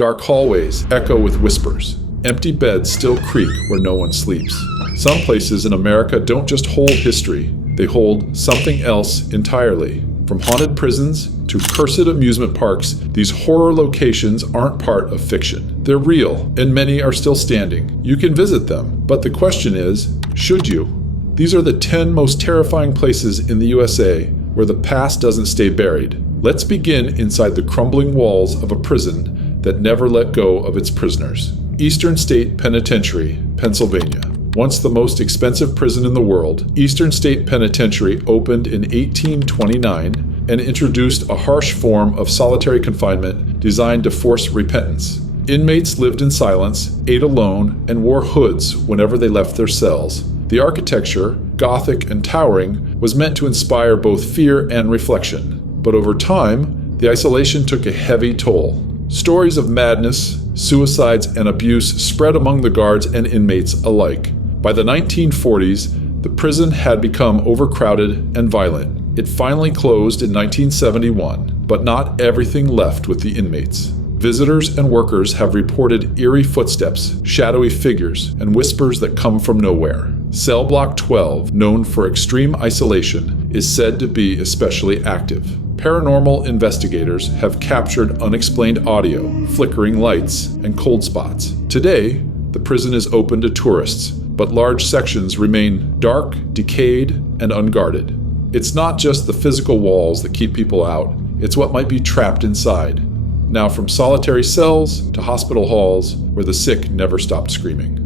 Dark hallways echo with whispers. Empty beds still creak where no one sleeps. Some places in America don't just hold history, they hold something else entirely. From haunted prisons to cursed amusement parks, these horror locations aren't part of fiction. They're real, and many are still standing. You can visit them, but the question is, should you? These are the 10 most terrifying places in the USA where the past doesn't stay buried. Let's begin inside the crumbling walls of a prison that never let go of its prisoners. Eastern State Penitentiary, Pennsylvania. Once the most expensive prison in the world, Eastern State Penitentiary opened in 1829 and introduced a harsh form of solitary confinement designed to force repentance. Inmates lived in silence, ate alone, and wore hoods whenever they left their cells. The architecture, Gothic and towering, was meant to inspire both fear and reflection. But over time, the isolation took a heavy toll. Stories of madness, suicides, and abuse spread among the guards and inmates alike. By the 1940s, the prison had become overcrowded and violent. It finally closed in 1971, but not everything left with the inmates. Visitors and workers have reported eerie footsteps, shadowy figures, and whispers that come from nowhere. Cell Block 12, known for extreme isolation, is said to be especially active. Paranormal investigators have captured unexplained audio, flickering lights, and cold spots. Today, the prison is open to tourists, but large sections remain dark, decayed, and unguarded. It's not just the physical walls that keep people out, it's what might be trapped inside. Now from solitary cells to hospital halls where the sick never stopped screaming.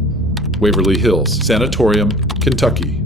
Waverly Hills, Sanatorium, Kentucky.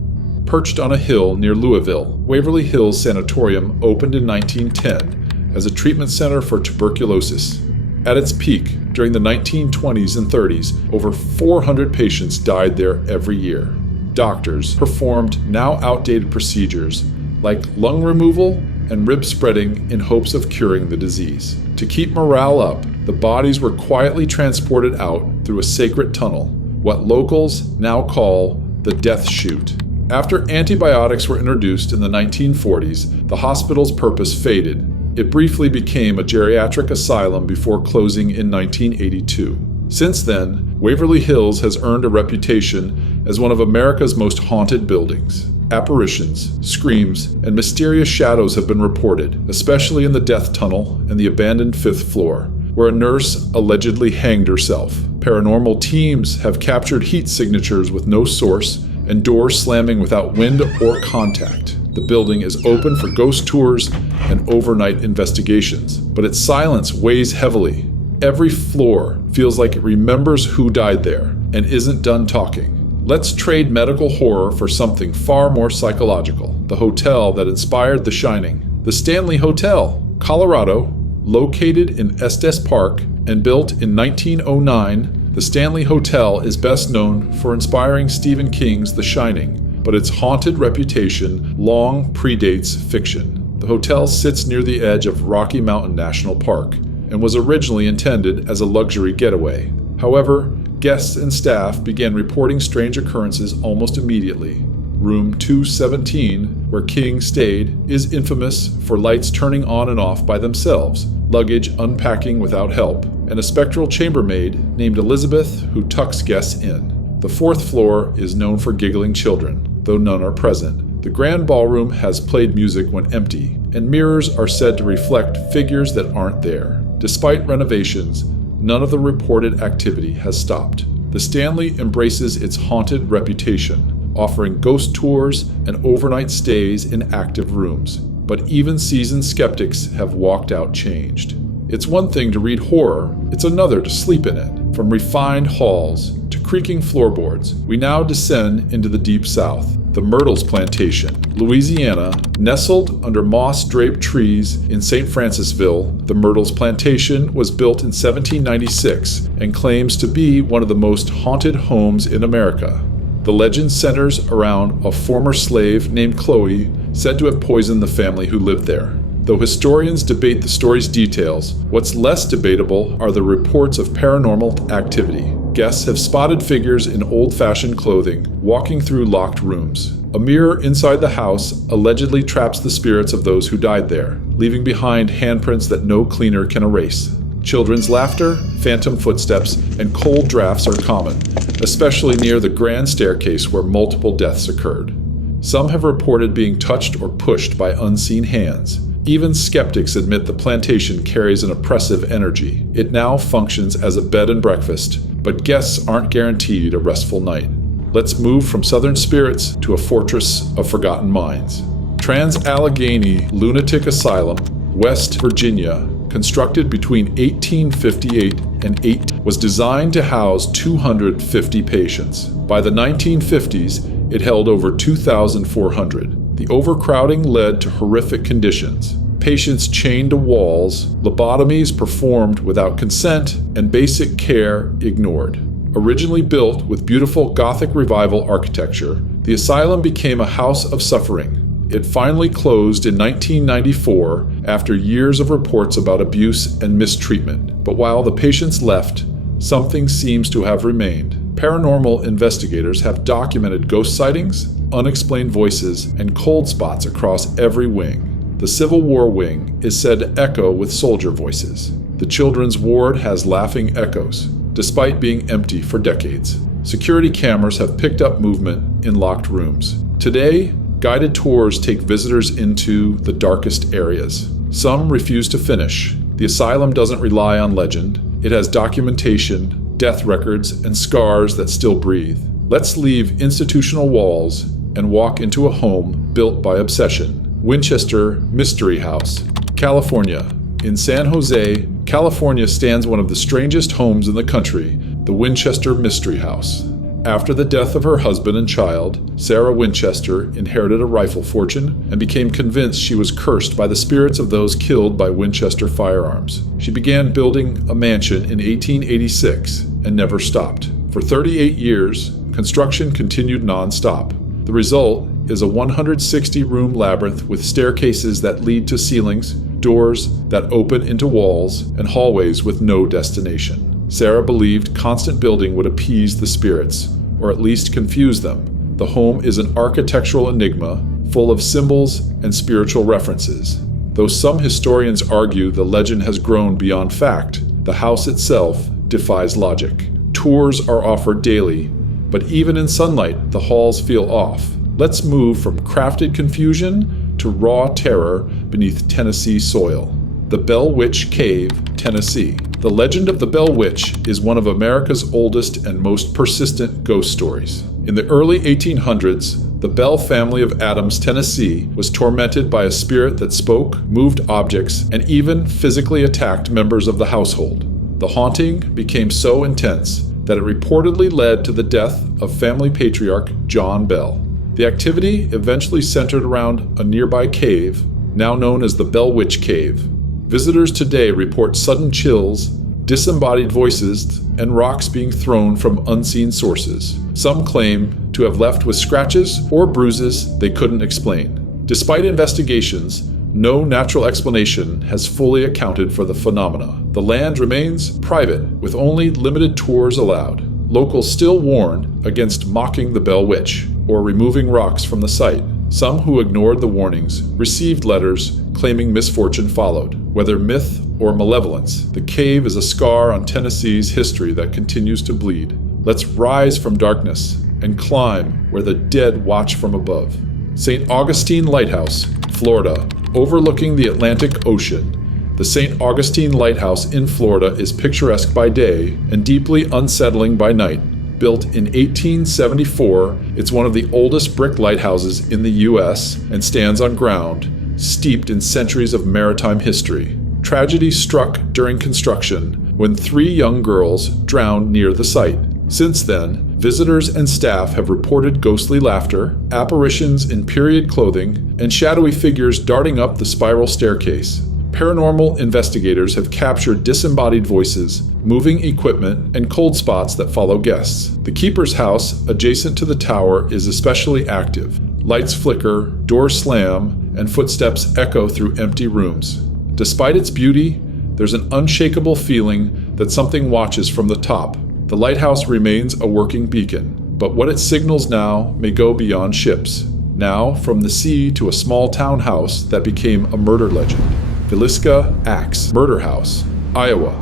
Perched on a hill near Louisville, Waverly Hills Sanatorium opened in 1910 as a treatment center for tuberculosis. At its peak, during the 1920s and 30s, over 400 patients died there every year. Doctors performed now outdated procedures like lung removal and rib spreading in hopes of curing the disease. To keep morale up, the bodies were quietly transported out through a sacred tunnel, what locals now call the death chute. After antibiotics were introduced in the 1940s, the hospital's purpose faded. It briefly became a geriatric asylum before closing in 1982. Since then, Waverly Hills has earned a reputation as one of America's most haunted buildings. Apparitions, screams, and mysterious shadows have been reported, especially in the death tunnel and the abandoned 5th floor, where a nurse allegedly hanged herself. Paranormal teams have captured heat signatures with no source and doors slamming without wind or contact. The building is open for ghost tours and overnight investigations, but its silence weighs heavily. Every floor feels like it remembers who died there and isn't done talking. Let's trade medical horror for something far more psychological. The hotel that inspired The Shining. The Stanley Hotel, Colorado, located in Estes Park and built in 1909, the Stanley Hotel is best known for inspiring Stephen King's The Shining, but its haunted reputation long predates fiction. The hotel sits near the edge of Rocky Mountain National Park and was originally intended as a luxury getaway. However, guests and staff began reporting strange occurrences almost immediately. Room 217, where King stayed, is infamous for lights turning on and off by themselves, luggage unpacking without help, and a spectral chambermaid named Elizabeth who tucks guests in. The 4th floor is known for giggling children, though none are present. The grand ballroom has played music when empty, and mirrors are said to reflect figures that aren't there. Despite renovations, none of the reported activity has stopped. The Stanley embraces its haunted reputation, offering ghost tours and overnight stays in active rooms. But even seasoned skeptics have walked out changed. It's one thing to read horror, it's another to sleep in it. From refined halls to creaking floorboards, we now descend into the deep south. The Myrtles Plantation, Louisiana, nestled under moss-draped trees in St. Francisville, the Myrtles Plantation was built in 1796 and claims to be one of the most haunted homes in America. The legend centers around a former slave named Chloe, said to have poisoned the family who lived there. Though historians debate the story's details, what's less debatable are the reports of paranormal activity. Guests have spotted figures in old-fashioned clothing walking through locked rooms. A mirror inside the house allegedly traps the spirits of those who died there, leaving behind handprints that no cleaner can erase. Children's laughter, phantom footsteps, and cold drafts are common, especially near the grand staircase where multiple deaths occurred. Some have reported being touched or pushed by unseen hands. Even skeptics admit the plantation carries an oppressive energy. It now functions as a bed and breakfast, but guests aren't guaranteed a restful night. Let's move from southern spirits to a fortress of forgotten minds. Trans-Allegheny Lunatic Asylum, West Virginia, constructed between 1858 and 18, was designed to house 250 patients. By the 1950s, it held over 2,400. The overcrowding led to horrific conditions. Patients chained to walls, lobotomies performed without consent, and basic care ignored. Originally built with beautiful Gothic Revival architecture, the asylum became a house of suffering. It finally closed in 1994 after years of reports about abuse and mistreatment. But while the patients left, something seems to have remained. Paranormal investigators have documented ghost sightings, unexplained voices, and cold spots across every wing. The Civil War wing is said to echo with soldier voices. The children's ward has laughing echoes, despite being empty for decades. Security cameras have picked up movement in locked rooms. Today, guided tours take visitors into the darkest areas. Some refuse to finish. The asylum doesn't rely on legend. It has documentation, death records, and scars that still breathe. Let's leave institutional walls and walk into a home built by obsession. Winchester Mystery House, California. In San Jose, California stands one of the strangest homes in the country, the Winchester Mystery House. After the death of her husband and child, Sarah Winchester inherited a rifle fortune and became convinced she was cursed by the spirits of those killed by Winchester firearms. She began building a mansion in 1886 and never stopped. For 38 years, construction continued non-stop. The result is a 160-room labyrinth with staircases that lead to ceilings, doors that open into walls, and hallways with no destination. Sarah believed constant building would appease the spirits, or at least confuse them. The home is an architectural enigma, full of symbols and spiritual references. Though some historians argue the legend has grown beyond fact, the house itself defies logic. Tours are offered daily, but even in sunlight, the halls feel off. Let's move from crafted confusion to raw terror beneath Tennessee soil. The Bell Witch Cave, Tennessee. The legend of the Bell Witch is one of America's oldest and most persistent ghost stories. In the early 1800s, the Bell family of Adams, Tennessee, was tormented by a spirit that spoke, moved objects, and even physically attacked members of the household. The haunting became so intense that it reportedly led to the death of family patriarch John Bell. The activity eventually centered around a nearby cave, now known as the Bell Witch Cave. Visitors today report sudden chills, disembodied voices, and rocks being thrown from unseen sources. Some claim to have left with scratches or bruises they couldn't explain. Despite investigations, no natural explanation has fully accounted for the phenomena. The land remains private, with only limited tours allowed. Locals still warn against mocking the Bell Witch or removing rocks from the site. Some who ignored the warnings received letters claiming misfortune followed. Whether myth or malevolence, the cave is a scar on Tennessee's history that continues to bleed. Let's rise from darkness and climb where the dead watch from above. St. Augustine Lighthouse, Florida, overlooking the Atlantic Ocean. The St. Augustine Lighthouse in Florida is picturesque by day and deeply unsettling by night. Built in 1874, it's one of the oldest brick lighthouses in the U.S. and stands on ground steeped in centuries of maritime history. Tragedy struck during construction when 3 young girls drowned near the site. Since then, visitors and staff have reported ghostly laughter, apparitions in period clothing, and shadowy figures darting up the spiral staircase. Paranormal investigators have captured disembodied voices, moving equipment, and cold spots that follow guests. The keeper's house, adjacent to the tower, is especially active. Lights flicker, doors slam, and footsteps echo through empty rooms. Despite its beauty, there's an unshakable feeling that something watches from the top. The lighthouse remains a working beacon, but what it signals now may go beyond ships. Now, from the sea to a small town house that became a murder legend. Villisca Axe Murder House, Iowa.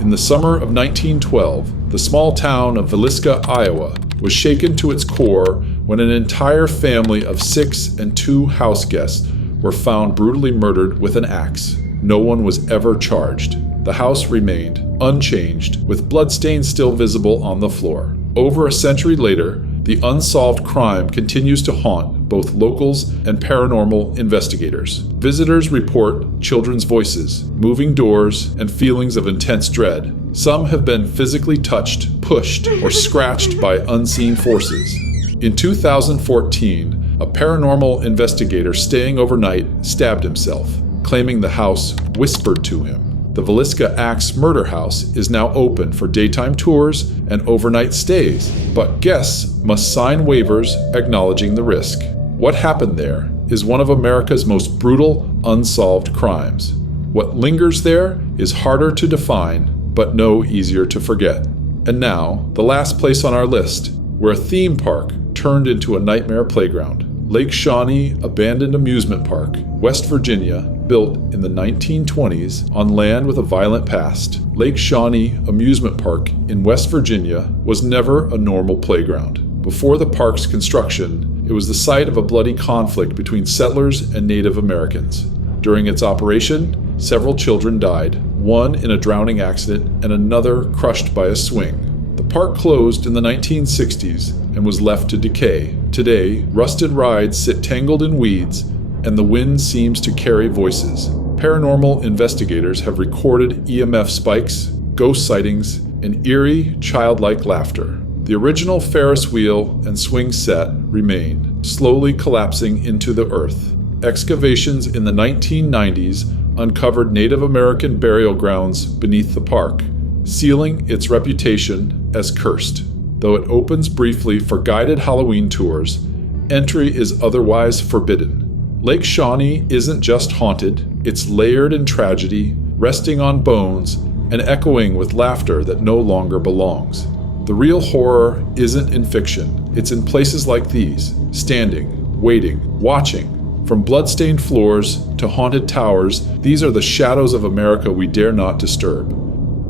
In the summer of 1912, the small town of Villisca, Iowa, was shaken to its core when an entire family of 6 and 2 house guests were found brutally murdered with an axe. No one was ever charged. The house remained unchanged, with bloodstains still visible on the floor. Over a century later, the unsolved crime continues to haunt both locals and paranormal investigators. Visitors report children's voices, moving doors, and feelings of intense dread. Some have been physically touched, pushed, or scratched by unseen forces. In 2014, a paranormal investigator staying overnight stabbed himself, claiming the house whispered to him. The Villisca Axe Murder House is now open for daytime tours and overnight stays, but guests must sign waivers acknowledging the risk. What happened there is one of America's most brutal, unsolved crimes. What lingers there is harder to define, but no easier to forget. And now, the last place on our list, where a theme park turned into a nightmare playground. Lake Shawnee Abandoned Amusement Park, West Virginia, built in the 1920s on land with a violent past. Lake Shawnee Amusement Park in West Virginia was never a normal playground. Before the park's construction, it was the site of a bloody conflict between settlers and Native Americans. During its operation, several children died, one in a drowning accident and another crushed by a swing. The park closed in the 1960s and was left to decay. Today, rusted rides sit tangled in weeds, and the wind seems to carry voices. Paranormal investigators have recorded EMF spikes, ghost sightings, and eerie, childlike laughter. The original Ferris wheel and swing set remain, slowly collapsing into the earth. Excavations in the 1990s uncovered Native American burial grounds beneath the park, sealing its reputation as cursed. Though it opens briefly for guided Halloween tours, entry is otherwise forbidden. Lake Shawnee isn't just haunted, it's layered in tragedy, resting on bones, and echoing with laughter that no longer belongs. The real horror isn't in fiction, it's in places like these, standing, waiting, watching. From blood-stained floors to haunted towers, these are the shadows of America we dare not disturb.